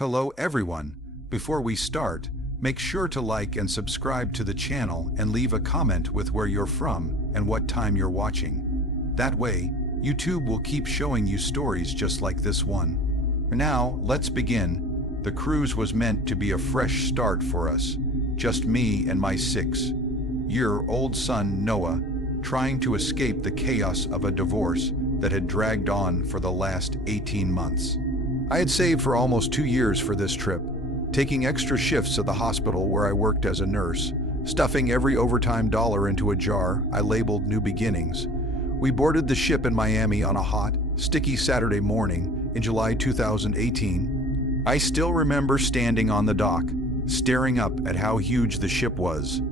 Hello everyone. Before we start, make sure to like and subscribe to the channel and leave a comment with where you're from and what time you're watching. That way, YouTube will keep showing you stories just like this one. Now, let's begin. The cruise was meant to be a fresh start for us. Just me and my 6-year-old son, Noah, trying to escape the chaos of a divorce that had dragged on for the last 18 months. I had saved for almost 2 years for this trip, taking extra shifts at the hospital where I worked as a nurse, stuffing every overtime dollar into a jar I labeled New Beginnings. We boarded the ship in Miami on a hot, sticky Saturday morning in July 2018. I still remember standing on the dock, staring up at how huge the ship was.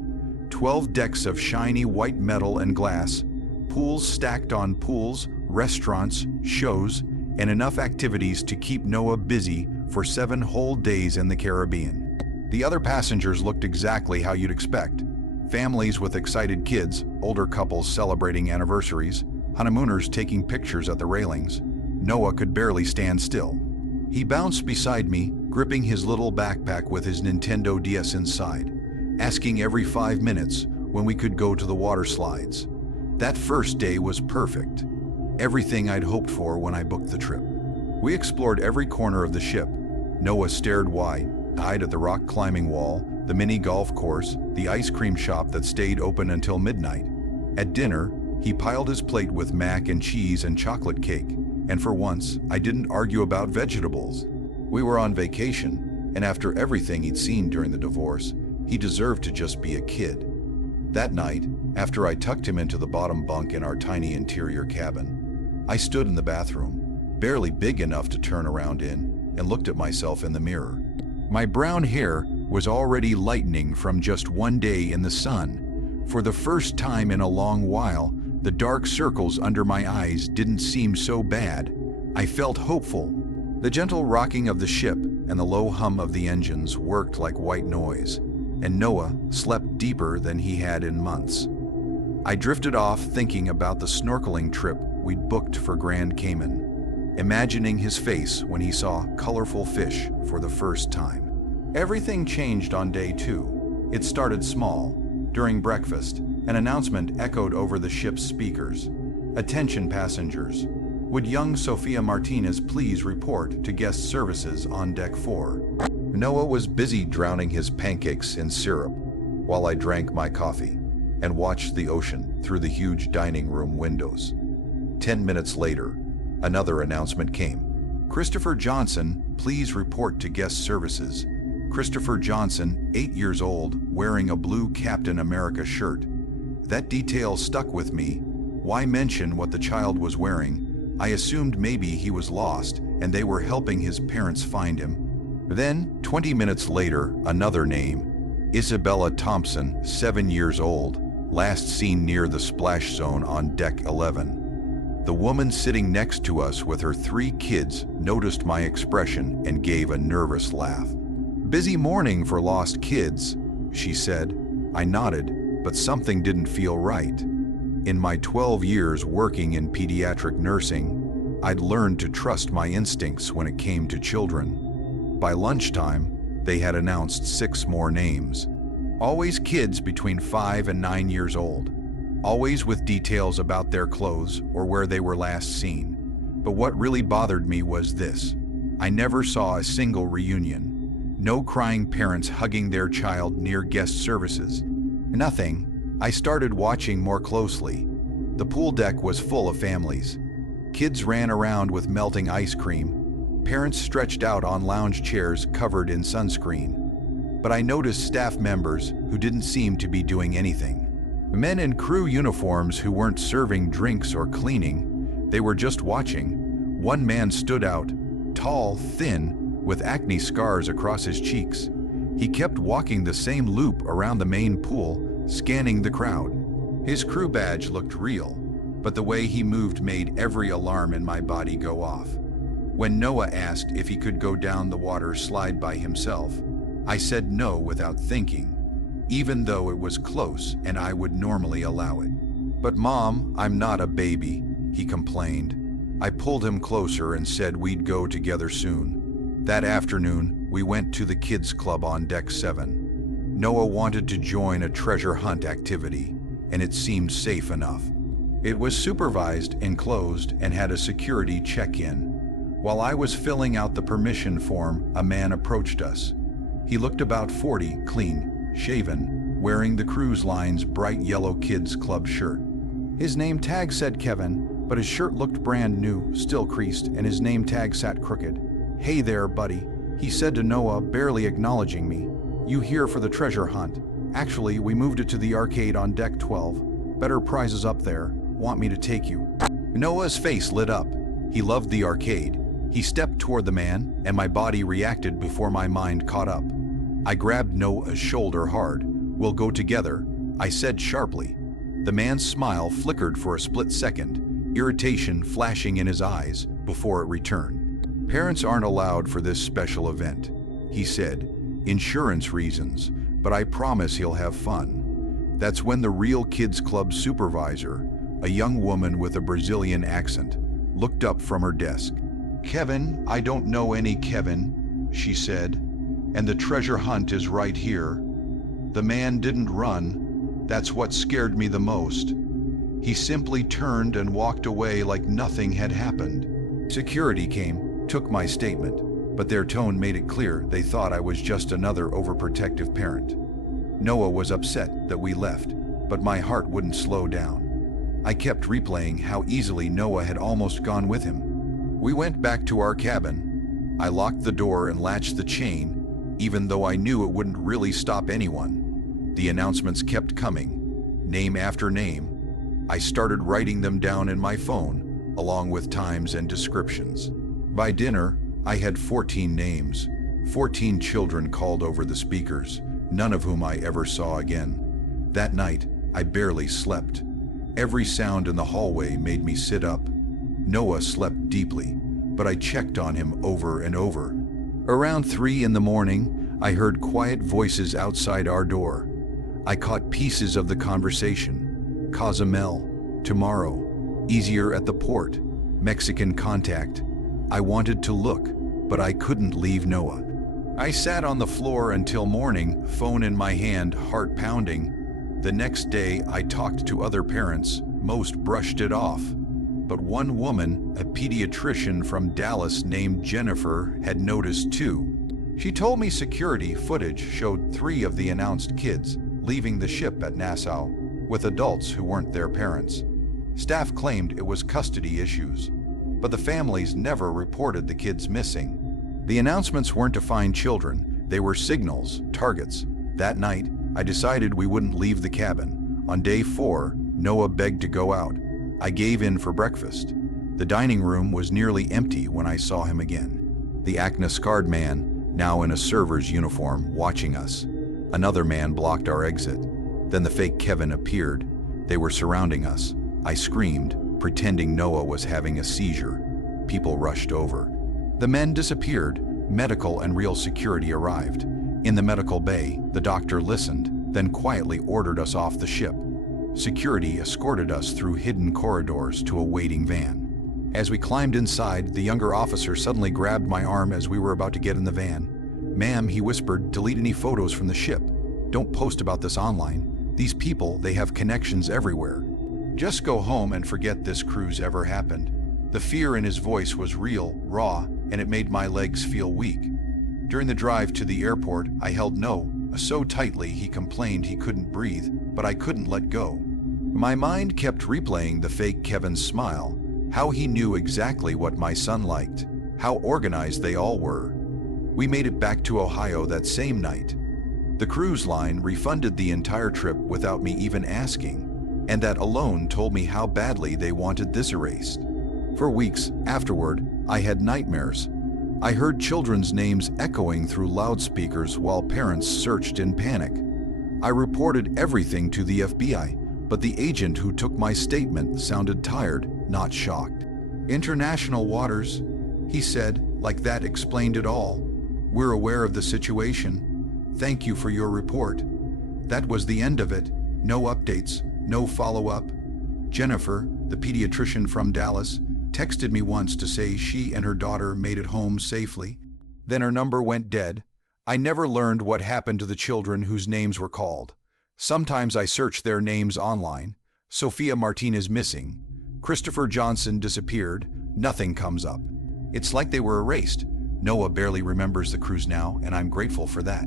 12 decks of shiny white metal and glass, pools stacked on pools, restaurants, shows, and enough activities to keep Noah busy for 7 whole days in the Caribbean. The other passengers looked exactly how you'd expect. Families with excited kids, older couples celebrating anniversaries, honeymooners taking pictures at the railings. Noah could barely stand still. He bounced beside me, gripping his little backpack with his Nintendo DS inside, asking every 5 minutes when we could go to the water slides. That first day was perfect. Everything I'd hoped for when I booked the trip. We explored every corner of the ship. Noah stared wide-eyed at the rock climbing wall, the mini golf course, the ice cream shop that stayed open until midnight. At dinner, he piled his plate with mac and cheese and chocolate cake, and for once, I didn't argue about vegetables. We were on vacation, and after everything he'd seen during the divorce, he deserved to just be a kid. That night, after I tucked him into the bottom bunk in our tiny interior cabin, I stood in the bathroom, barely big enough to turn around in, and looked at myself in the mirror. My brown hair was already lightening from just 1 day in the sun. For the first time in a long while, the dark circles under my eyes didn't seem so bad. I felt hopeful. The gentle rocking of the ship and the low hum of the engines worked like white noise, and Noah slept deeper than he had in months. I drifted off thinking about the snorkeling trip we'd booked for Grand Cayman, imagining his face when he saw colorful fish for the first time. Everything changed on day 2. It started small. During breakfast, an announcement echoed over the ship's speakers. "Attention passengers. Would young Sofia Martinez please report to guest services on deck 4? Noah was busy drowning his pancakes in syrup while I drank my coffee and watched the ocean through the huge dining room windows. 10 minutes later, another announcement came. "Christopher Johnson, please report to guest services." Christopher Johnson, 8 years old, wearing a blue Captain America shirt. That detail stuck with me. Why mention what the child was wearing? I assumed maybe he was lost and they were helping his parents find him. Then, 20 minutes later, another name. Isabella Thompson, 7 years old, last seen near the splash zone on deck 11. The woman sitting next to us with her 3 kids noticed my expression and gave a nervous laugh. "Busy morning for lost kids," she said. I nodded, but something didn't feel right. In my 12 years working in pediatric nursing, I'd learned to trust my instincts when it came to children. By lunchtime, they had announced 6 more names. Always kids between 5 and 9 years old. Always with details about their clothes or where they were last seen. But what really bothered me was this. I never saw a single reunion. No crying parents hugging their child near guest services. Nothing. I started watching more closely. The pool deck was full of families. Kids ran around with melting ice cream. Parents stretched out on lounge chairs covered in sunscreen. But I noticed staff members who didn't seem to be doing anything. Men in crew uniforms who weren't serving drinks or cleaning. They were just watching. One man stood out, tall, thin, with acne scars across his cheeks. He kept walking the same loop around the main pool, scanning the crowd. His crew badge looked real, but the way he moved made every alarm in my body go off. When Noah asked if he could go down the water slide by himself, I said no without thinking, even though it was close and I would normally allow it. "But Mom, I'm not a baby," he complained. I pulled him closer and said we'd go together soon. That afternoon, we went to the kids' club on deck 7. Noah wanted to join a treasure hunt activity, and it seemed safe enough. It was supervised, enclosed, and had a security check-in. While I was filling out the permission form, a man approached us. He looked about 40, clean, shaven, wearing the cruise line's bright yellow kids' club shirt. His name tag said Kevin, but his shirt looked brand new, still creased, and his name tag sat crooked. "Hey there, buddy," he said to Noah, barely acknowledging me. "You here for the treasure hunt? Actually, we moved it to the arcade on deck 12. Better prizes up there. Want me to take you?" Noah's face lit up. He loved the arcade. He stepped toward the man, and my body reacted before my mind caught up. I grabbed Noah's shoulder hard. "We'll go together," I said sharply. The man's smile flickered for a split second, irritation flashing in his eyes before it returned. "Parents aren't allowed for this special event," he said. "Insurance reasons, but I promise he'll have fun." That's when the real kids club supervisor, a young woman with a Brazilian accent, looked up from her desk. "Kevin, I don't know any Kevin," she said, "and the treasure hunt is right here." The man didn't run. That's what scared me the most. He simply turned and walked away like nothing had happened. Security came, took my statement, but their tone made it clear they thought I was just another overprotective parent. Noah was upset that we left, but my heart wouldn't slow down. I kept replaying how easily Noah had almost gone with him. We went back to our cabin. I locked the door and latched the chain, even though I knew it wouldn't really stop anyone. The announcements kept coming, name after name. I started writing them down in my phone, along with times and descriptions. By dinner, I had 14 names, 14 children called over the speakers, none of whom I ever saw again. That night, I barely slept. Every sound in the hallway made me sit up. Noah slept deeply, but I checked on him over and over. Around 3 in the morning, I heard quiet voices outside our door. I caught pieces of the conversation. Cozumel, tomorrow, easier at the port, Mexican contact. I wanted to look, but I couldn't leave Noah. I sat on the floor until morning, phone in my hand, heart pounding. The next day, I talked to other parents. Most brushed it off. But one woman, a pediatrician from Dallas named Jennifer, had noticed too. She told me security footage showed 3 of the announced kids leaving the ship at Nassau with adults who weren't their parents. Staff claimed it was custody issues, but the families never reported the kids missing. The announcements weren't to find children, they were signals, targets. That night, I decided we wouldn't leave the cabin. On day 4, Noah begged to go out. I gave in for breakfast. The dining room was nearly empty when I saw him again. The acne-scarred man, now in a server's uniform, watching us. Another man blocked our exit. Then the fake Kevin appeared. They were surrounding us. I screamed, pretending Noah was having a seizure. People rushed over. The men disappeared. Medical and real security arrived. In the medical bay, the doctor listened, then quietly ordered us off the ship. Security escorted us through hidden corridors to a waiting van. As we climbed inside, the younger officer suddenly grabbed my arm as we were about to get in the van. "Ma'am," he whispered, "delete any photos from the ship. Don't post about this online. These people, they have connections everywhere. Just go home and forget this cruise ever happened." The fear in his voice was real, raw, and it made my legs feel weak. During the drive to the airport, I held Noah so tightly he complained he couldn't breathe, but I couldn't let go. My mind kept replaying the fake Kevin's smile, how he knew exactly what my son liked, how organized they all were. We made it back to Ohio that same night. The cruise line refunded the entire trip without me even asking, and that alone told me how badly they wanted this erased. For weeks afterward, I had nightmares. I heard children's names echoing through loudspeakers while parents searched in panic. I reported everything to the FBI, but the agent who took my statement sounded tired, not shocked. "International waters," he said, like that explained it all. "We're aware of the situation. Thank you for your report." That was the end of it. No updates, no follow-up. Jennifer, the pediatrician from Dallas, texted me once to say she and her daughter made it home safely. Then her number went dead. I never learned what happened to the children whose names were called. Sometimes I search their names online. Sophia Martinez missing. Christopher Johnson disappeared. Nothing comes up. It's like they were erased. Noah barely remembers the cruise now, and I'm grateful for that.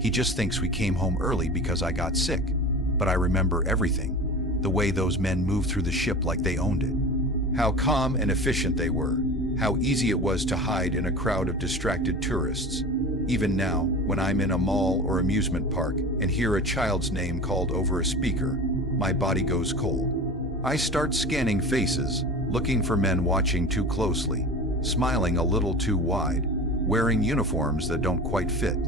He just thinks we came home early because I got sick. But I remember everything. The way those men moved through the ship like they owned it. How calm and efficient they were. How easy it was to hide in a crowd of distracted tourists. Even now, when I'm in a mall or amusement park and hear a child's name called over a speaker, my body goes cold. I start scanning faces, looking for men watching too closely, smiling a little too wide, wearing uniforms that don't quite fit.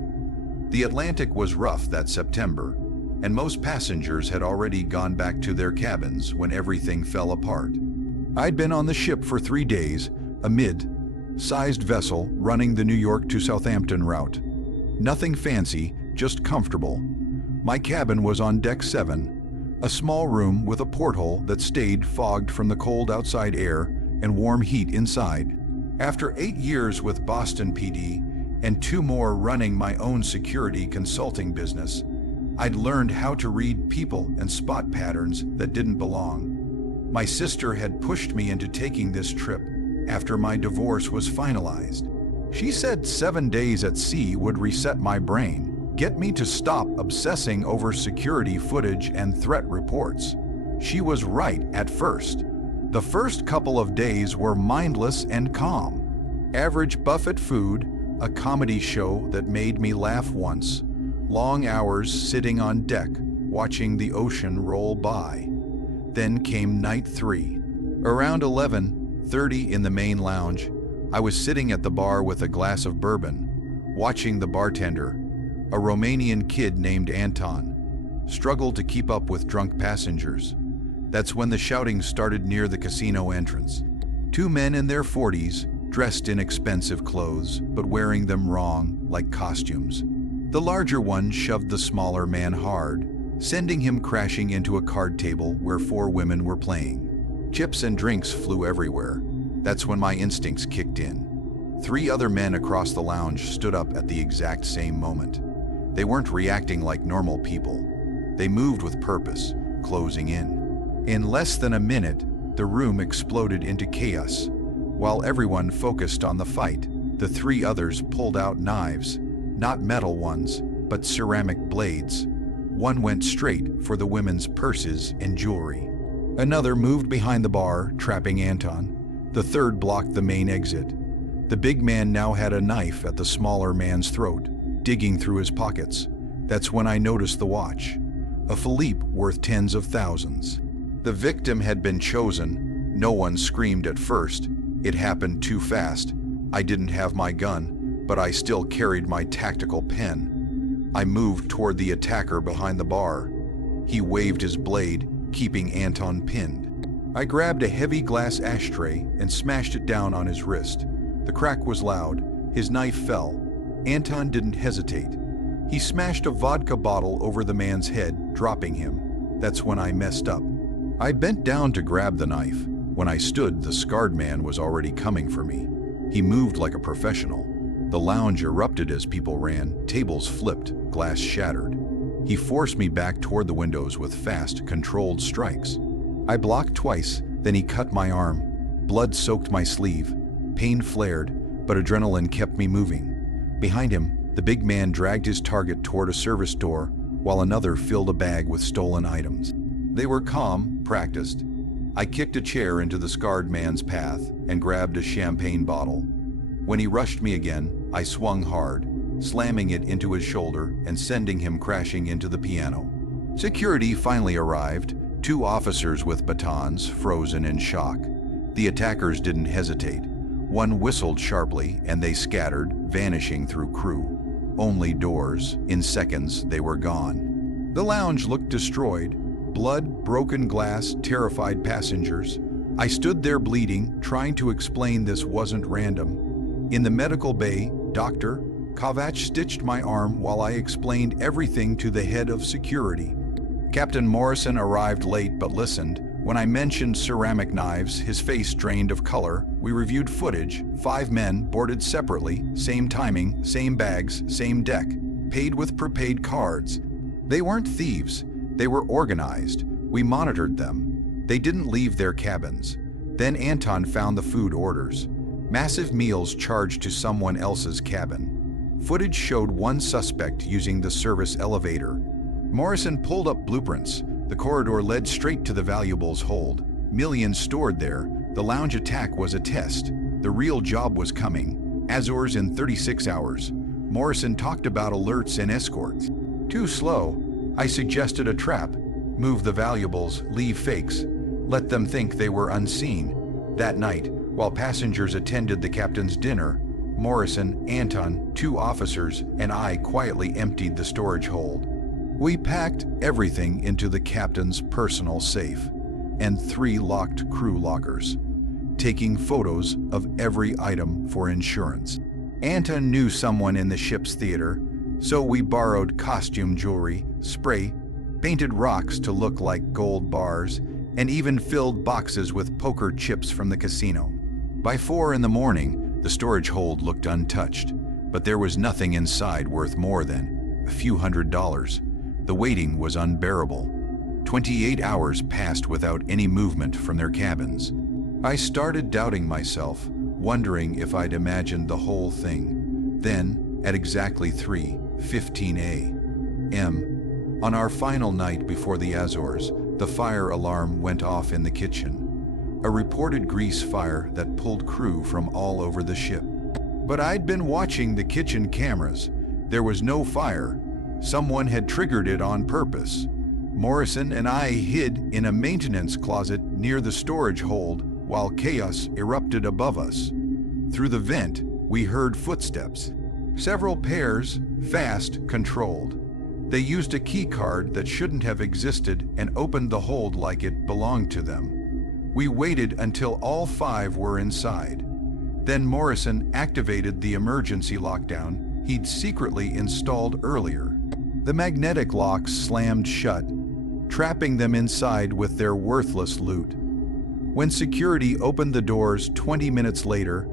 The Atlantic was rough that September, and most passengers had already gone back to their cabins when everything fell apart. I'd been on the ship for 3 days, a mid-sized vessel running the New York to Southampton route. Nothing fancy, just comfortable. My cabin was on deck 7, a small room with a porthole that stayed fogged from the cold outside air and warm heat inside. After 8 years with Boston PD and 2 more running my own security consulting business, I'd learned how to read people and spot patterns that didn't belong. My sister had pushed me into taking this trip after my divorce was finalized. She said 7 days at sea would reset my brain, get me to stop obsessing over security footage and threat reports. She was right at first. The first couple of days were mindless and calm. Average buffet food, a comedy show that made me laugh once, long hours sitting on deck, watching the ocean roll by. Then came night 3. Around 11:30 in the main lounge, I was sitting at the bar with a glass of bourbon, watching the bartender, a Romanian kid named Anton, struggle to keep up with drunk passengers. That's when the shouting started near the casino entrance. 2 men in their 40s, dressed in expensive clothes, but wearing them wrong, like costumes. The larger one shoved the smaller man hard, sending him crashing into a card table where 4 women were playing. Chips and drinks flew everywhere. That's when my instincts kicked in. 3 other men across the lounge stood up at the exact same moment. They weren't reacting like normal people. They moved with purpose, closing in. In less than a minute, the room exploded into chaos. While everyone focused on the fight, the 3 others pulled out knives, not metal ones, but ceramic blades. One went straight for the women's purses and jewelry. Another moved behind the bar, trapping Anton. The third blocked the main exit. The big man now had a knife at the smaller man's throat, digging through his pockets. That's when I noticed the watch. A Philippe worth tens of thousands. The victim had been chosen. No one screamed at first. It happened too fast. I didn't have my gun, but I still carried my tactical pen. I moved toward the attacker behind the bar. He waved his blade, keeping Anton pinned. I grabbed a heavy glass ashtray and smashed it down on his wrist. The crack was loud. His knife fell. Anton didn't hesitate. He smashed a vodka bottle over the man's head, dropping him. That's when I messed up. I bent down to grab the knife. When I stood, the scarred man was already coming for me. He moved like a professional. The lounge erupted as people ran. Tables flipped, glass shattered. He forced me back toward the windows with fast, controlled strikes. I blocked twice, then he cut my arm. Blood soaked my sleeve. Pain flared, but adrenaline kept me moving. Behind him, the big man dragged his target toward a service door, while another filled a bag with stolen items. They were calm, practiced. I kicked a chair into the scarred man's path and grabbed a champagne bottle. When he rushed me again, I swung hard, slamming it into his shoulder and sending him crashing into the piano. Security finally arrived, 2 officers with batons, frozen in shock. The attackers didn't hesitate. One whistled sharply and they scattered, vanishing through crew. Only doors. In seconds, they were gone. The lounge looked destroyed. Blood, broken glass, terrified passengers. I stood there bleeding, trying to explain this wasn't random. In the medical bay, Dr. Kovac stitched my arm while I explained everything to the head of security. Captain Morrison arrived late but listened, When I mentioned ceramic knives, his face drained of color. We reviewed footage. 5 men boarded separately, same timing, same bags, same deck, paid with prepaid cards. They weren't thieves. They were organized. We monitored them. They didn't leave their cabins. Then Anton found the food orders. Massive meals charged to someone else's cabin. Footage showed one suspect using the service elevator. Morrison pulled up blueprints. The corridor led straight to the valuables hold. Millions stored there. The lounge attack was a test. The real job was coming. Azores in 36 hours. Morrison talked about alerts and escorts. Too slow. I suggested a trap. Move the valuables, leave fakes. Let them think they were unseen. That night, while passengers attended the captain's dinner, Morrison, Anton, 2 officers, and I quietly emptied the storage hold. We packed everything into the captain's personal safe and 3 locked crew lockers, taking photos of every item for insurance. Anton knew someone in the ship's theater, so we borrowed costume jewelry, spray, painted rocks to look like gold bars, and even filled boxes with poker chips from the casino. By 4 in the morning, the storage hold looked untouched, but there was nothing inside worth more than a few $100s. The waiting was unbearable. 28 hours passed without any movement from their cabins. I started doubting myself, wondering if I'd imagined the whole thing. Then, at exactly 3:15 a.m., on our final night before the Azores, the fire alarm went off in the kitchen. A reported grease fire that pulled crew from all over the ship. But I'd been watching the kitchen cameras. There was no fire. Someone had triggered it on purpose. Morrison and I hid in a maintenance closet near the storage hold while chaos erupted above us. Through the vent, we heard footsteps. Several pairs, fast, controlled. They used a key card that shouldn't have existed and opened the hold like it belonged to them. We waited until all 5 were inside. Then Morrison activated the emergency lockdown he'd secretly installed earlier. The magnetic locks slammed shut, trapping them inside with their worthless loot. When security opened the doors 20 minutes later,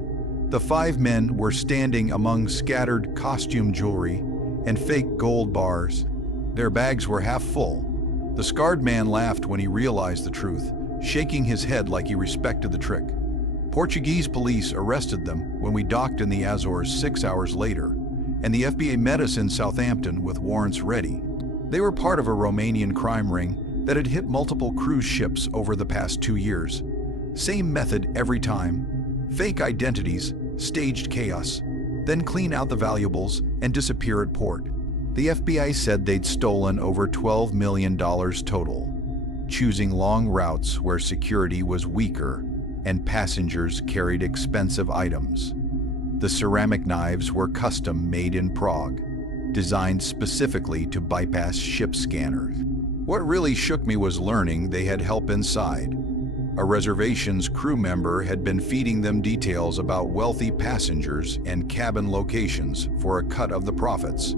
the 5 men were standing among scattered costume jewelry and fake gold bars. Their bags were half full. The scarred man laughed when he realized the truth, shaking his head like he respected the trick. Portuguese police arrested them when we docked in the Azores 6 hours later, and the FBI met us in Southampton with warrants ready. They were part of a Romanian crime ring that had hit multiple cruise ships over the past 2 years. Same method every time. Fake identities, staged chaos, then clean out the valuables and disappear at port. The FBI said they'd stolen over $12 million total, choosing long routes where security was weaker and passengers carried expensive items. The ceramic knives were custom made in Prague, designed specifically to bypass ship scanners. What really shook me was learning they had help inside. A reservation's crew member had been feeding them details about wealthy passengers and cabin locations for a cut of the profits.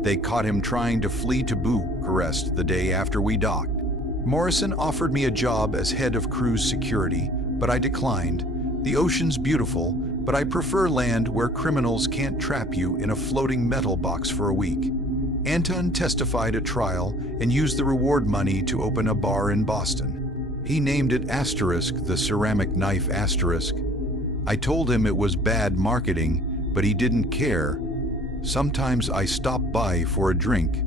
They caught him trying to flee to Bucharest the day after we docked. Morrison offered me a job as head of cruise security, but I declined. The ocean's beautiful, but I prefer land where criminals can't trap you in a floating metal box for a week. Anton testified at trial and used the reward money to open a bar in Boston. He named it Asterisk, the ceramic knife Asterisk. I told him it was bad marketing, but he didn't care. Sometimes I stop by for a drink,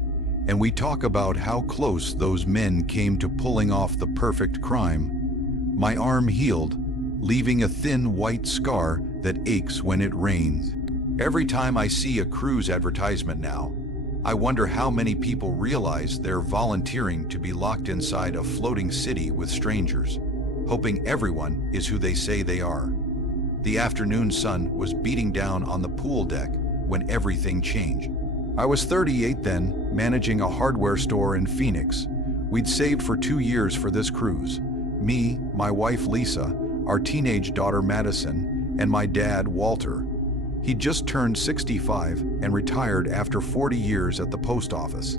and we talk about how close those men came to pulling off the perfect crime. My arm healed, leaving a thin white scar that aches when it rains. Every time I see a cruise advertisement now, I wonder how many people realize they're volunteering to be locked inside a floating city with strangers, hoping everyone is who they say they are. The afternoon sun was beating down on the pool deck when everything changed. I was 38 then, managing a hardware store in Phoenix. We'd saved for 2 years for this cruise. Me, my wife Lisa, our teenage daughter Madison, and my dad Walter. He'd just turned 65 and retired after 40 years at the post office.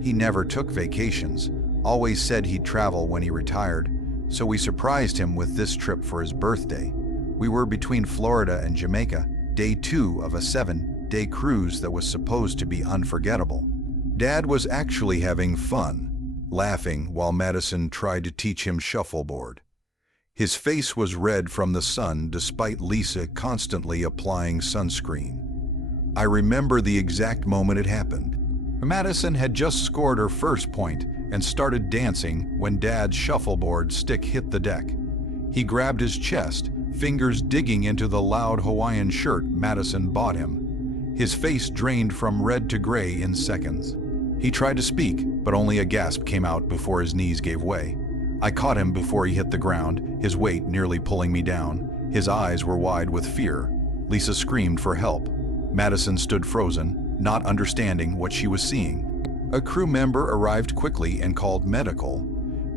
He never took vacations, always said he'd travel when he retired, so we surprised him with this trip for his birthday. We were between Florida and Jamaica, day 2 of a 7-day cruise that was supposed to be unforgettable. Dad was actually having fun, laughing while Madison tried to teach him shuffleboard. His face was red from the sun despite Lisa constantly applying sunscreen. I remember the exact moment it happened. Madison had just scored her first point and started dancing when Dad's shuffleboard stick hit the deck. He grabbed his chest, fingers digging into the loud Hawaiian shirt Madison bought him. His face drained from red to gray in seconds. He tried to speak, but only a gasp came out before his knees gave way. I caught him before he hit the ground, his weight nearly pulling me down. His eyes were wide with fear. Lisa screamed for help. Madison stood frozen, not understanding what she was seeing. A crew member arrived quickly and called medical.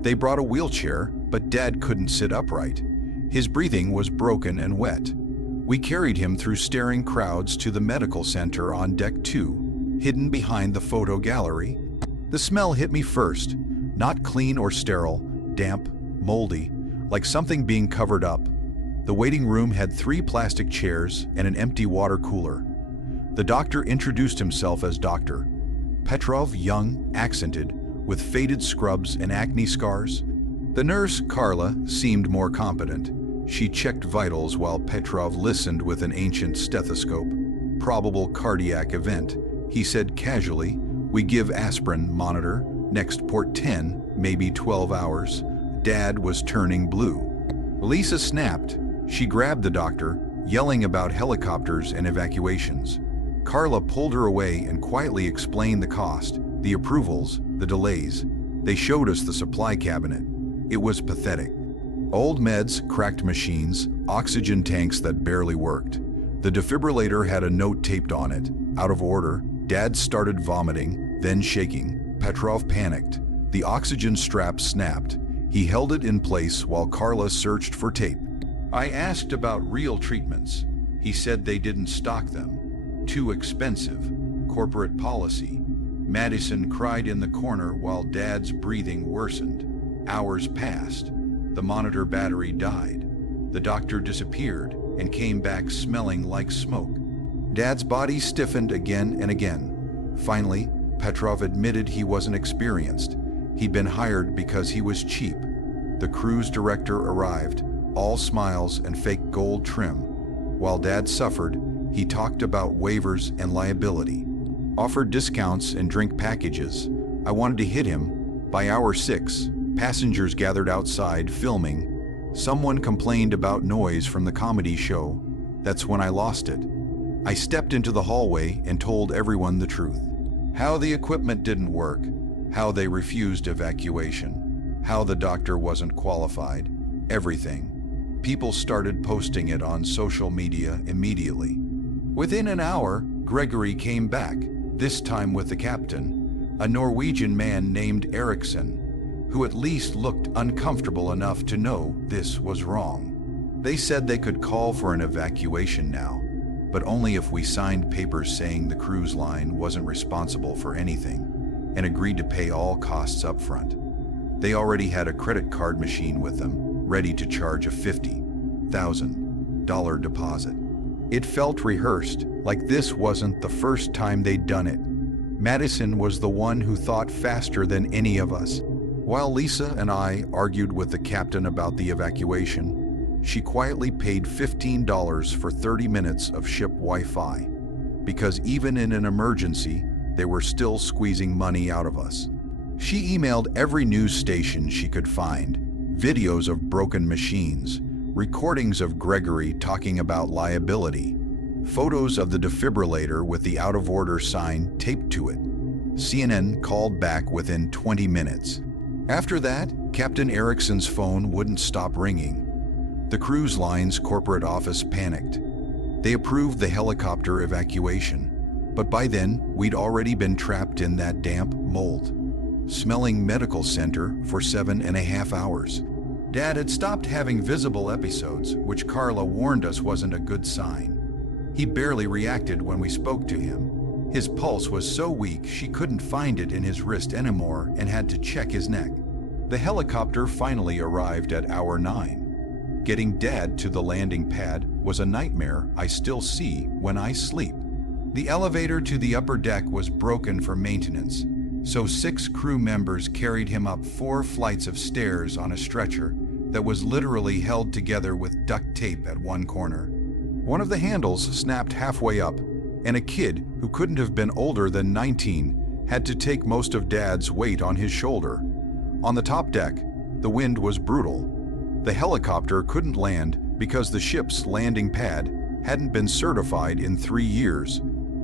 They brought a wheelchair, but Dad couldn't sit upright. His breathing was broken and wet. We carried him through staring crowds to the medical center on deck 2, hidden behind the photo gallery. The smell hit me first, not clean or sterile, damp, moldy, like something being covered up. The waiting room had 3 plastic chairs and an empty water cooler. The doctor introduced himself as Dr. Petrov, young, accented, with faded scrubs and acne scars. The nurse, Carla, seemed more competent. She checked vitals while Petrov listened with an ancient stethoscope. Probable cardiac event, he said casually. We give aspirin, monitor, next port 10, maybe 12 hours. Dad was turning blue. Lisa snapped. She grabbed the doctor, yelling about helicopters and evacuations. Carla pulled her away and quietly explained the cost, the approvals, the delays. They showed us the supply cabinet. It was pathetic. Old meds, cracked machines, oxygen tanks that barely worked. The defibrillator had a note taped on it. Out of order, Dad started vomiting, then shaking. Petrov panicked. The oxygen strap snapped. He held it in place while Carla searched for tape. I asked about real treatments. He said they didn't stock them. Too expensive. Corporate policy. Madison cried in the corner while Dad's breathing worsened. Hours passed. The monitor battery died. The doctor disappeared and came back smelling like smoke. Dad's body stiffened again and again. Finally, Petrov admitted he wasn't experienced. He'd been hired because he was cheap. The cruise director arrived, all smiles and fake gold trim. While Dad suffered, he talked about waivers and liability. Offered discounts and drink packages. I wanted to hit him. By hour 6, passengers gathered outside filming. Someone complained about noise from the comedy show. That's when I lost it. I stepped into the hallway and told everyone the truth. How the equipment didn't work, how they refused evacuation, how the doctor wasn't qualified, everything. People started posting it on social media immediately. Within an hour, Gregory came back, this time with the captain, a Norwegian man named Eriksson, who at least looked uncomfortable enough to know this was wrong. They said they could call for an evacuation now, but only if we signed papers saying the cruise line wasn't responsible for anything and agreed to pay all costs up front. They already had a credit card machine with them, ready to charge a $50,000 deposit. It felt rehearsed, like this wasn't the first time they'd done it. Madison was the one who thought faster than any of us. While Lisa and I argued with the captain about the evacuation, she quietly paid $15 for 30 minutes of ship Wi-Fi, because even in an emergency, they were still squeezing money out of us. She emailed every news station she could find, videos of broken machines, recordings of Gregory talking about liability, photos of the defibrillator with the out-of-order sign taped to it. CNN called back within 20 minutes. After that, Captain Eriksson's phone wouldn't stop ringing. The cruise line's corporate office panicked. They approved the helicopter evacuation, but by then, we'd already been trapped in that damp, mold-smelling medical center for 7.5 hours. Dad had stopped having visible episodes, which Carla warned us wasn't a good sign. He barely reacted when we spoke to him. His pulse was so weak she couldn't find it in his wrist anymore and had to check his neck. The helicopter finally arrived at hour 9. Getting Dad to the landing pad was a nightmare I still see when I sleep. The elevator to the upper deck was broken for maintenance, so 6 crew members carried him up 4 flights of stairs on a stretcher that was literally held together with duct tape at one corner. One of the handles snapped halfway up, and a kid who couldn't have been older than 19 had to take most of Dad's weight on his shoulder. On the top deck, the wind was brutal. The helicopter couldn't land because the ship's landing pad hadn't been certified in 3 years.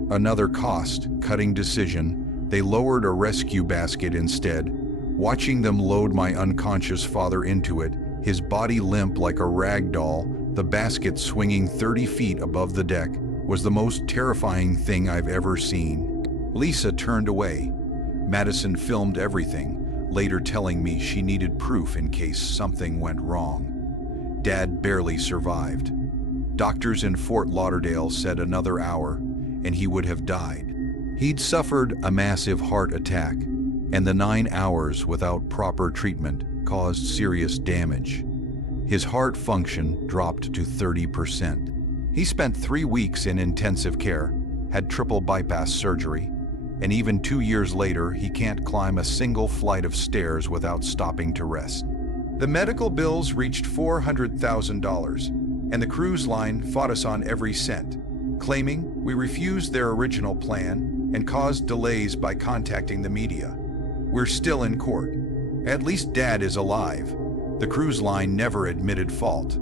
Another cost-cutting decision, they lowered a rescue basket instead. Watching them load my unconscious father into it, his body limp like a rag doll, the basket swinging 30 feet above the deck, was the most terrifying thing I've ever seen. Lisa turned away. Madison filmed everything, later telling me she needed proof in case something went wrong. Dad barely survived. Doctors in Fort Lauderdale said another hour, and he would have died. He'd suffered a massive heart attack, and the 9 hours without proper treatment caused serious damage. His heart function dropped to 30%. He spent 3 weeks in intensive care, had triple bypass surgery, and even 2 years later, he can't climb a single flight of stairs without stopping to rest. The medical bills reached $400,000, and the cruise line fought us on every cent, claiming we refused their original plan and caused delays by contacting the media. We're still in court. At least Dad is alive. The cruise line never admitted fault.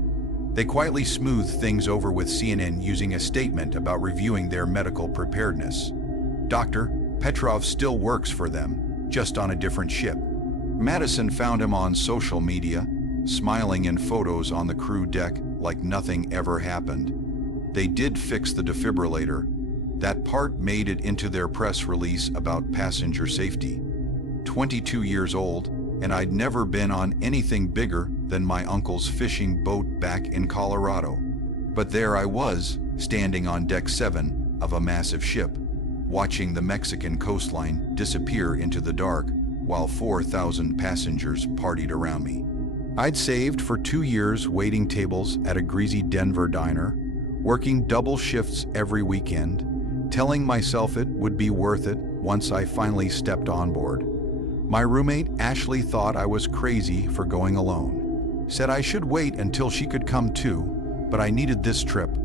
They quietly smoothed things over with CNN using a statement about reviewing their medical preparedness. Dr. Petrov still works for them, just on a different ship. Madison found him on social media, smiling in photos on the crew deck like nothing ever happened. They did fix the defibrillator. That part made it into their press release about passenger safety. 22 years old, and I'd never been on anything bigger than my uncle's fishing boat back in Colorado. But there I was, standing on deck 7 of a massive ship, watching the Mexican coastline disappear into the dark while 4,000 passengers partied around me. I'd saved for 2 years waiting tables at a greasy Denver diner, working double shifts every weekend, telling myself it would be worth it once I finally stepped on board. My roommate Ashley thought I was crazy for going alone. Said I should wait until she could come too, but I needed this trip.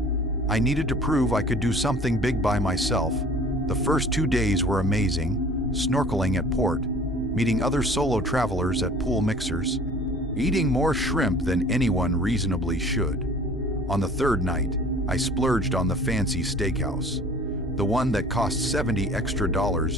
I needed to prove I could do something big by myself. The first 2 days were amazing, snorkeling at port, meeting other solo travelers at pool mixers, eating more shrimp than anyone reasonably should. On the 3rd night, I splurged on the fancy steakhouse, the one that cost $70 extra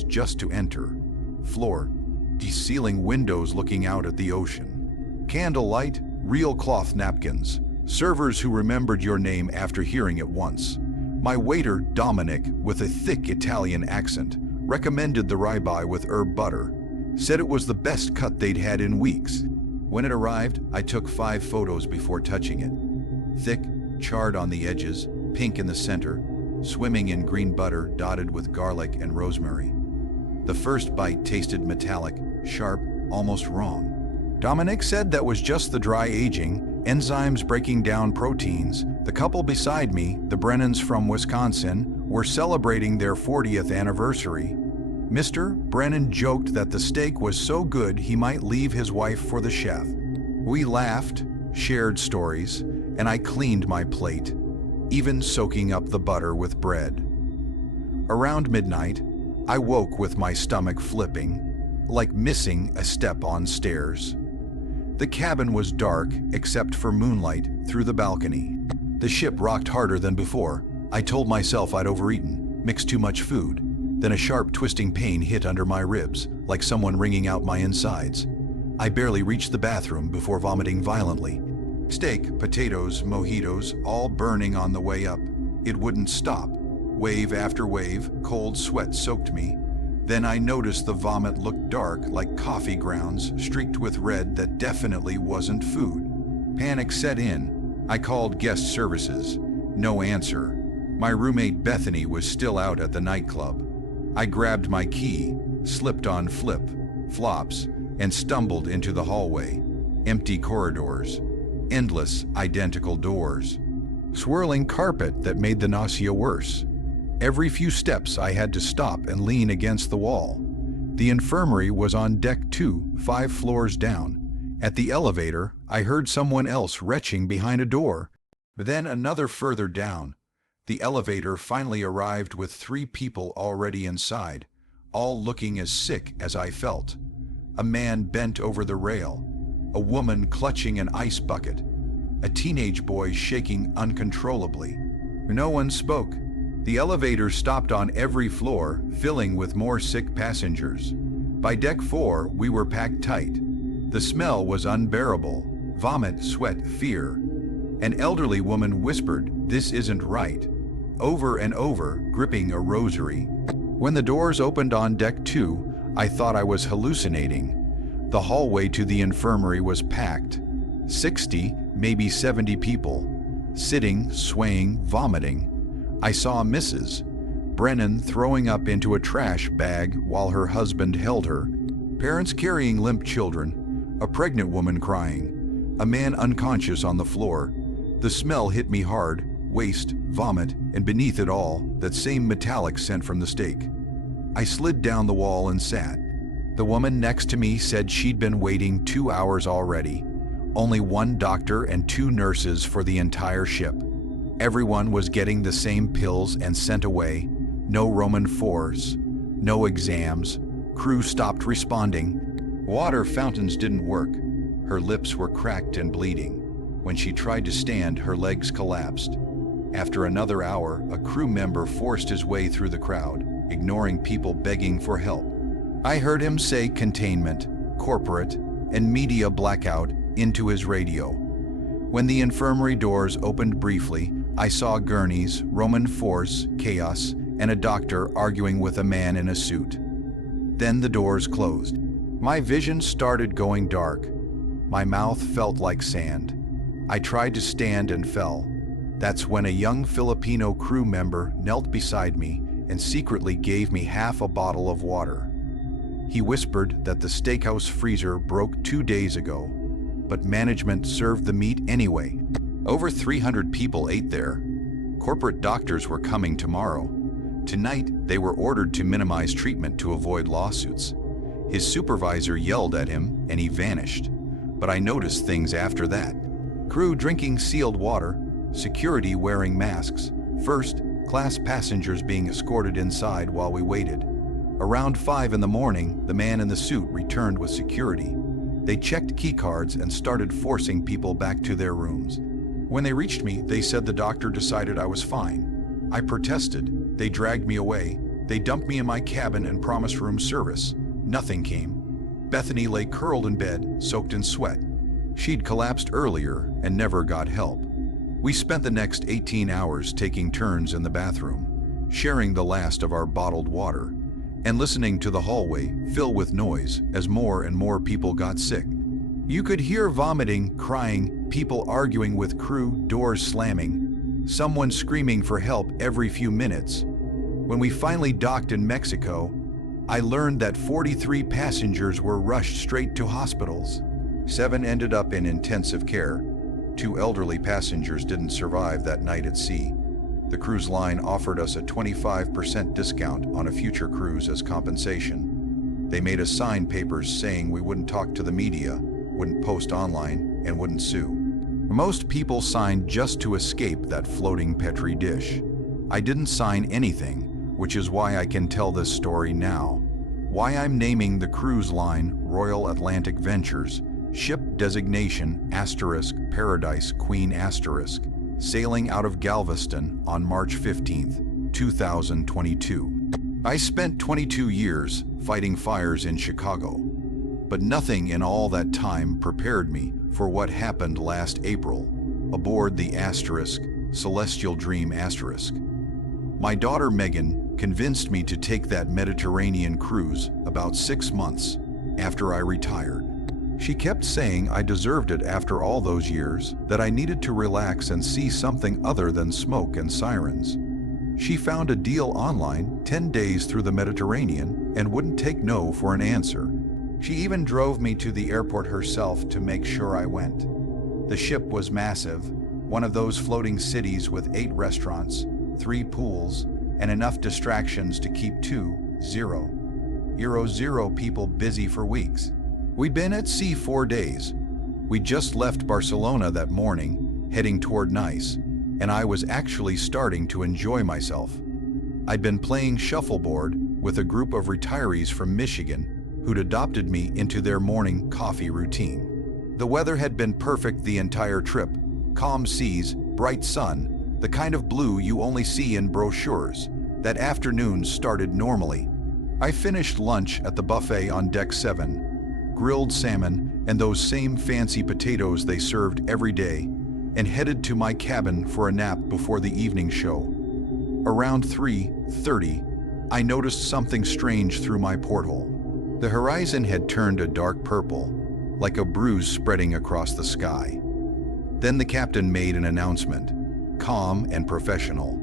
just to enter. Floor, ceiling windows looking out at the ocean. Candlelight, real cloth napkins, servers who remembered your name after hearing it once. My waiter, Dominic, with a thick Italian accent, recommended the ribeye with herb butter, said it was the best cut they'd had in weeks. When it arrived, I took 5 photos before touching it. Thick, charred on the edges, pink in the center, swimming in green butter dotted with garlic and rosemary. The first bite tasted metallic, sharp, almost wrong. Dominic said that was just the dry aging, enzymes breaking down proteins. The couple beside me, the Brennans from Wisconsin, were celebrating their 40th anniversary. Mr. Brennan joked that the steak was so good he might leave his wife for the chef. We laughed, shared stories, and I cleaned my plate, even soaking up the butter with bread. Around midnight, I woke with my stomach flipping, like missing a step on stairs. The cabin was dark except for moonlight through the balcony. The ship rocked harder than before. I told myself I'd overeaten, mixed too much food. Then a sharp twisting pain hit under my ribs, like someone wringing out my insides. I barely reached the bathroom before vomiting violently. Steak, potatoes, mojitos, all burning on the way up. It wouldn't stop. Wave after wave, cold sweat soaked me. Then I noticed the vomit looked dark like coffee grounds streaked with red that definitely wasn't food. Panic set in. I called guest services. No answer. My roommate Bethany was still out at the nightclub. I grabbed my key, slipped on flip-flops, and stumbled into the hallway. Empty corridors, endless identical doors, swirling carpet that made the nausea worse. Every few steps I had to stop and lean against the wall. The infirmary was on deck 2, 5 floors down. At the elevator, I heard someone else retching behind a door. Then another further down. The elevator finally arrived with 3 people already inside, all looking as sick as I felt. A man bent over the rail, a woman clutching an ice bucket, a teenage boy shaking uncontrollably. No one spoke. The elevator stopped on every floor, filling with more sick passengers. By deck 4, we were packed tight. The smell was unbearable. Vomit, sweat, fear. An elderly woman whispered, "This isn't right," over and over, gripping a rosary. When the doors opened on deck 2, I thought I was hallucinating. The hallway to the infirmary was packed. 60, maybe 70 people, sitting, swaying, vomiting. I saw Mrs. Brennan throwing up into a trash bag while her husband held her. Parents carrying limp children, a pregnant woman crying, a man unconscious on the floor. The smell hit me hard, waste, vomit, and beneath it all, that same metallic scent from the steak. I slid down the wall and sat. The woman next to me said she'd been waiting 2 hours already. Only 1 doctor and 2 nurses for the entire ship. Everyone was getting the same pills and sent away. No Roman fours, no exams. Crew stopped responding. Water fountains didn't work. Her lips were cracked and bleeding. When she tried to stand, her legs collapsed. After another hour, a crew member forced his way through the crowd, ignoring people begging for help. I heard him say containment, corporate, and media blackout into his radio. When the infirmary doors opened briefly, I saw gurneys, Roman force, chaos, and a doctor arguing with a man in a suit. Then the doors closed. My vision started going dark. My mouth felt like sand. I tried to stand and fell. That's when a young Filipino crew member knelt beside me and secretly gave me half a bottle of water. He whispered that the steakhouse freezer broke 2 days ago, but management served the meat anyway. Over 300 people ate there. Corporate doctors were coming tomorrow. Tonight, they were ordered to minimize treatment to avoid lawsuits. His supervisor yelled at him and he vanished. But I noticed things after that. Crew drinking sealed water, security wearing masks, first-class passengers being escorted inside while we waited. Around 5 in the morning, the man in the suit returned with security. They checked key cards and started forcing people back to their rooms. When they reached me, they said the doctor decided I was fine. I protested. They dragged me away. They dumped me in my cabin and promised room service. Nothing came. Bethany lay curled in bed, soaked in sweat. She'd collapsed earlier and never got help. We spent the next 18 hours taking turns in the bathroom, sharing the last of our bottled water, and listening to the hallway fill with noise as more and more people got sick. You could hear vomiting, crying, people arguing with crew, doors slamming, someone screaming for help every few minutes. When we finally docked in Mexico, I learned that 43 passengers were rushed straight to hospitals. 7 ended up in intensive care. 2 elderly passengers didn't survive that night at sea. The cruise line offered us a 25% discount on a future cruise as compensation. They made us sign papers saying we wouldn't talk to the media, wouldn't post online, and wouldn't sue. Most people signed just to escape that floating Petri dish. I didn't sign anything, which is why I can tell this story now. Why I'm naming the cruise line Royal Atlantic Ventures, ship designation *, Paradise Queen *, sailing out of Galveston on March 15, 2022. I spent 22 years fighting fires in Chicago, but nothing in all that time prepared me for what happened last April aboard the Celestial Dream *. My daughter Megan convinced me to take that Mediterranean cruise about 6 months after I retired. She kept saying I deserved it after all those years, that I needed to relax and see something other than smoke and sirens. She found a deal online, 10 days through the Mediterranean, and wouldn't take no for an answer. She even drove me to the airport herself to make sure I went. The ship was massive, one of those floating cities with 8 restaurants, 3 pools, and enough distractions to keep 2,000 people busy for weeks. We'd been at sea 4 days. We'd just left Barcelona that morning, heading toward Nice, and I was actually starting to enjoy myself. I'd been playing shuffleboard with a group of retirees from Michigan who'd adopted me into their morning coffee routine. The weather had been perfect the entire trip. Calm seas, bright sun, the kind of blue you only see in brochures. That afternoon started normally. I finished lunch at the buffet on deck 7, grilled salmon and those same fancy potatoes they served every day, and headed to my cabin for a nap before the evening show. Around 3:30, I noticed something strange through my porthole. The horizon had turned a dark purple, like a bruise spreading across the sky. Then the captain made an announcement, calm and professional,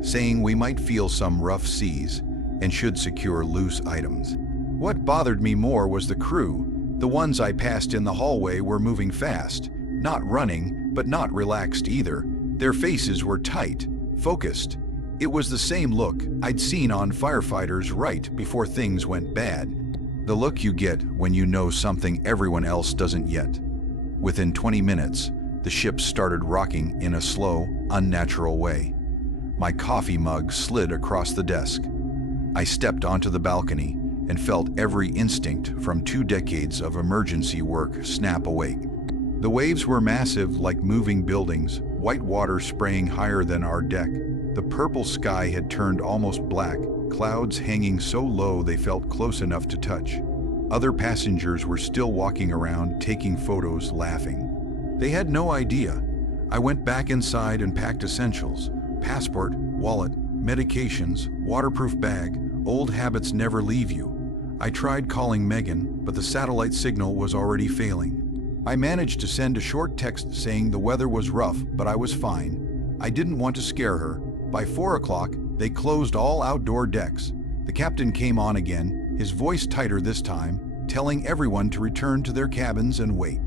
saying we might feel some rough seas and should secure loose items. What bothered me more was the crew. The ones I passed in the hallway were moving fast, not running, but not relaxed either. Their faces were tight, focused. It was the same look I'd seen on firefighters right before things went bad. The look you get when you know something everyone else doesn't yet. Within 20 minutes, the ship started rocking in a slow, unnatural way. My coffee mug slid across the desk. I stepped onto the balcony and felt every instinct from 2 decades of emergency work snap awake. The waves were massive, like moving buildings, white water spraying higher than our deck. The purple sky had turned almost black, clouds hanging so low they felt close enough to touch. Other passengers were still walking around, taking photos, laughing. They had no idea. I went back inside and packed essentials: passport, wallet, medications, waterproof bag. Old habits never leave you. I tried calling Megan, but the satellite signal was already failing. I managed to send a short text saying the weather was rough, but I was fine. I didn't want to scare her. By 4 o'clock, they closed all outdoor decks. The captain came on again, his voice tighter this time, telling everyone to return to their cabins and wait.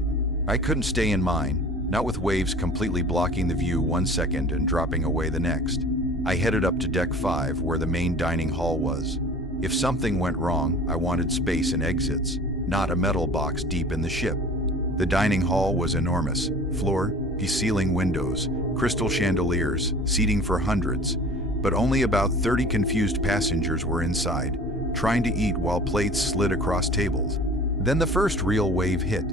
I couldn't stay in mine, not with waves completely blocking the view 1 second and dropping away the next. I headed up to deck 5, where the main dining hall was. If something went wrong, I wanted space and exits, not a metal box deep in the ship. The dining hall was enormous. Floor, ceiling windows, crystal chandeliers, seating for hundreds. But only about 30 confused passengers were inside, trying to eat while plates slid across tables. Then the first real wave hit.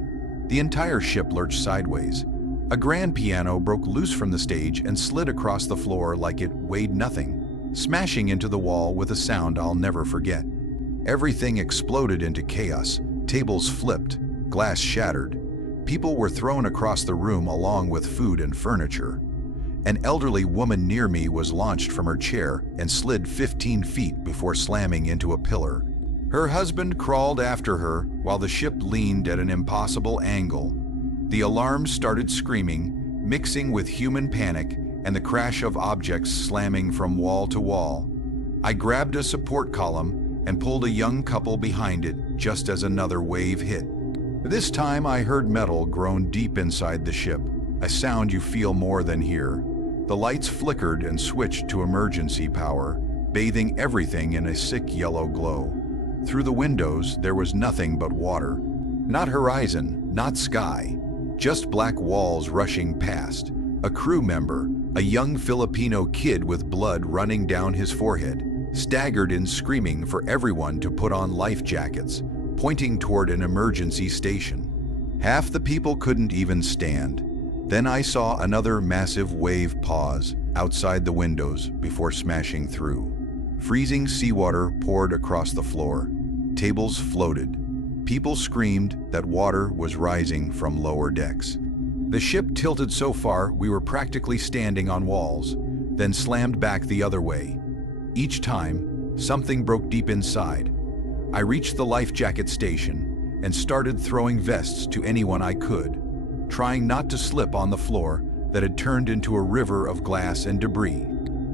The entire ship lurched sideways. A grand piano broke loose from the stage and slid across the floor like it weighed nothing, smashing into the wall with a sound I'll never forget. Everything exploded into chaos. Tables flipped, glass shattered. People were thrown across the room along with food and furniture. An elderly woman near me was launched from her chair and slid 15 feet before slamming into a pillar. Her husband crawled after her while the ship leaned at an impossible angle. The alarms started screaming, mixing with human panic and the crash of objects slamming from wall to wall. I grabbed a support column and pulled a young couple behind it just as another wave hit. This time I heard metal groan deep inside the ship, a sound you feel more than hear. The lights flickered and switched to emergency power, bathing everything in a sick yellow glow. Through the windows, there was nothing but water. Not horizon, not sky, just black walls rushing past. A crew member, a young Filipino kid with blood running down his forehead, staggered in, screaming for everyone to put on life jackets, pointing toward an emergency station. Half the people couldn't even stand. Then I saw another massive wave pause outside the windows before smashing through. Freezing seawater poured across the floor. Tables floated. People screamed that water was rising from lower decks. The ship tilted so far we were practically standing on walls, then slammed back the other way. Each time, something broke deep inside. I reached the life jacket station and started throwing vests to anyone I could, trying not to slip on the floor that had turned into a river of glass and debris.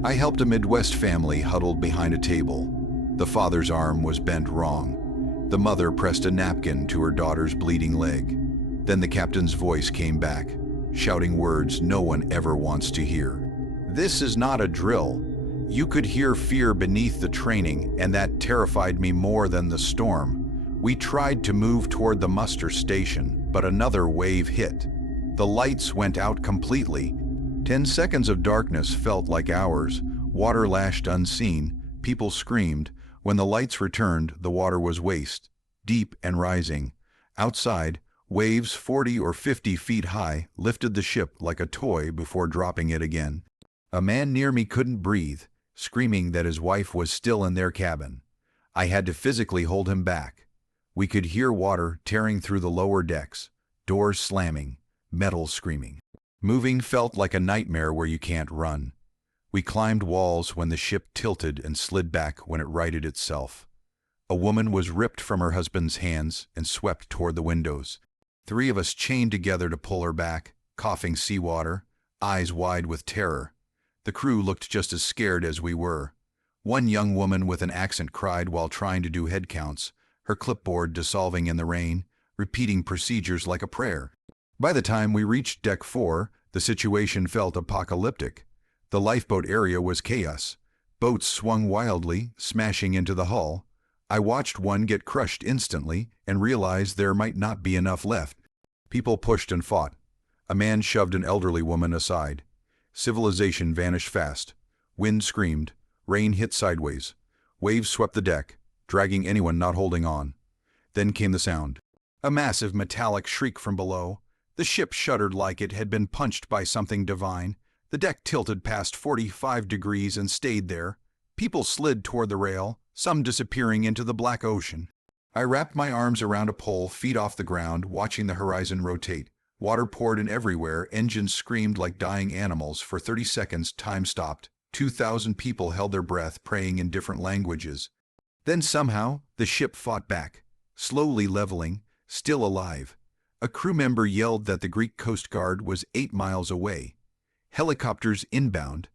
I helped a Midwest family huddled behind a table. The father's arm was bent wrong. The mother pressed a napkin to her daughter's bleeding leg. Then the captain's voice came back, shouting words no one ever wants to hear. "This is not a drill." You could hear fear beneath the training, and that terrified me more than the storm. We tried to move toward the muster station, but another wave hit. The lights went out completely. 10 seconds of darkness felt like hours. Water lashed unseen. People screamed. When the lights returned, the water was waist, deep and rising. Outside, waves 40 or 50 feet high lifted the ship like a toy before dropping it again. A man near me couldn't breathe, screaming that his wife was still in their cabin. I had to physically hold him back. We could hear water tearing through the lower decks, doors slamming, metal screaming. Moving felt like a nightmare where you can't run. We climbed walls when the ship tilted and slid back when it righted itself. A woman was ripped from her husband's hands and swept toward the windows. 3 of us chained together to pull her back, coughing seawater, eyes wide with terror. The crew looked just as scared as we were. One young woman with an accent cried while trying to do head counts, her clipboard dissolving in the rain, repeating procedures like a prayer. By the time we reached Deck 4, the situation felt apocalyptic. The lifeboat area was chaos. Boats swung wildly, smashing into the hull. I watched one get crushed instantly and realized there might not be enough left. People pushed and fought. A man shoved an elderly woman aside. Civilization vanished fast. Wind screamed. Rain hit sideways. Waves swept the deck, dragging anyone not holding on. Then came the sound. A massive metallic shriek from below. The ship shuddered like it had been punched by something divine. The deck tilted past 45 degrees and stayed there. People slid toward the rail, some disappearing into the black ocean. I wrapped my arms around a pole, feet off the ground, watching the horizon rotate. Water poured in everywhere, engines screamed like dying animals. For 30 seconds, time stopped. 2,000 people held their breath, praying in different languages. Then somehow, the ship fought back, slowly leveling, still alive. A crew member yelled that the Greek Coast Guard was 8 miles away. Helicopters inbound.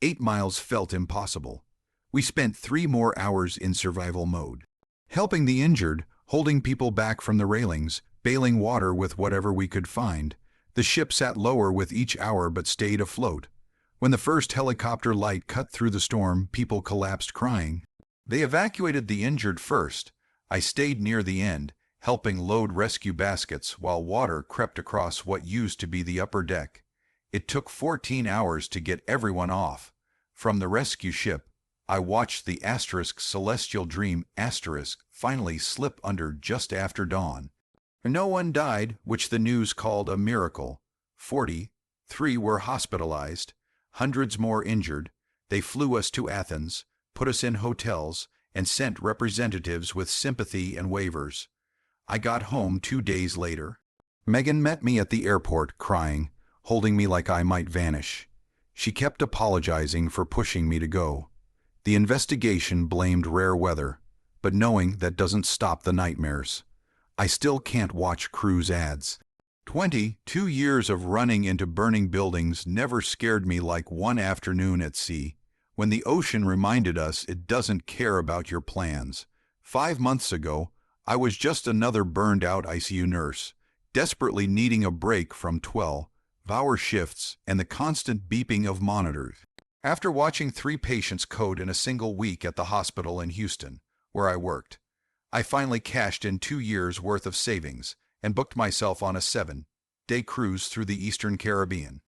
8 miles felt impossible. We spent 3 more hours in survival mode. Helping the injured, holding people back from the railings, bailing water with whatever we could find. The ship sat lower with each hour but stayed afloat. When the first helicopter light cut through the storm, people collapsed crying. They evacuated the injured first. I stayed near the end, helping load rescue baskets while water crept across what used to be the upper deck. It took 14 hours to get everyone off. From the rescue ship, I watched the Celestial Dream finally slip under just after dawn. No one died, which the news called a miracle. 43 were hospitalized, hundreds more injured. They flew us to Athens, put us in hotels, and sent representatives with sympathy and waivers. I got home 2 days later. Megan met me at the airport, crying, holding me like I might vanish. She kept apologizing for pushing me to go. The investigation blamed rare weather, but knowing that doesn't stop the nightmares. I still can't watch cruise ads. 22 years of running into burning buildings never scared me like one afternoon at sea, when the ocean reminded us it doesn't care about your plans. 5 months ago, I was just another burned-out ICU nurse, desperately needing a break from 12-hour shifts and the constant beeping of monitors. After watching 3 patients code in a single week at the hospital in Houston, where I worked, I finally cashed in 2 years' worth of savings and booked myself on a 7-day cruise through the Eastern Caribbean.